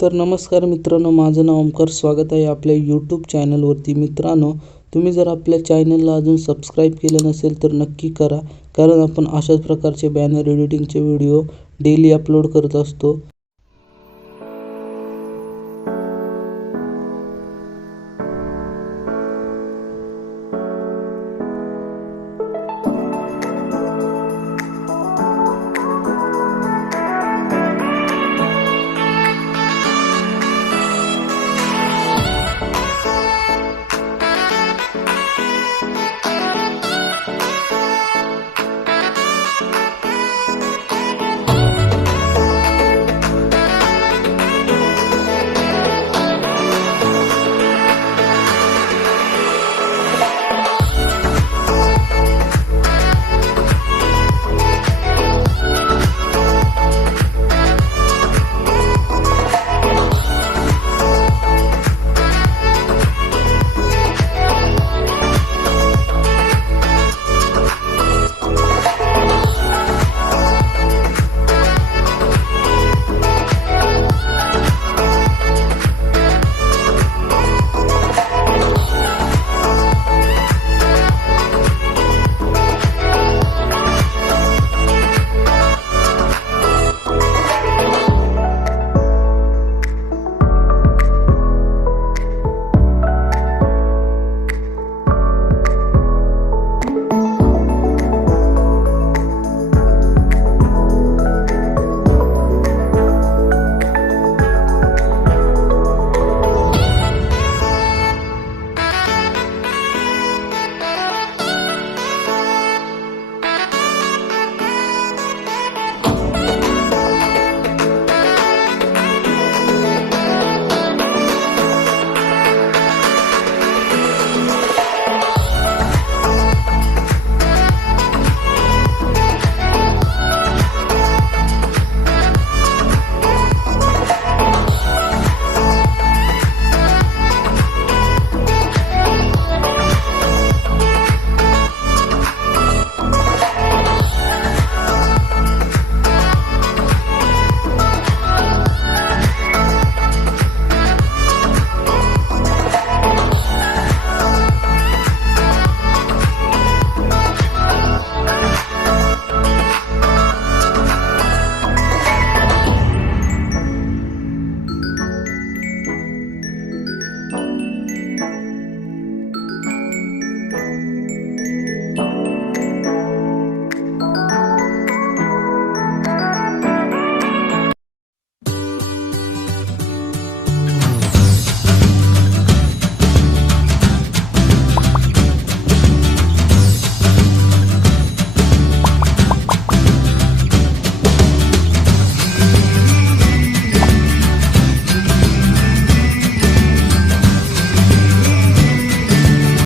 तर नमस्कार मित्रांनो, माझं नाव ओमकार. स्वागत आहे आपल्या यूट्यूब चॅनलवरती. मित्रांनो, तुम्ही जर आपल्या चॅनलला अजून सबस्क्राईब केलं नसेल तर नक्की करा, कारण आपण अशाच प्रकारचे बॅनर एडिटिंगचे व्हिडिओ डेली अपलोड करत असतो.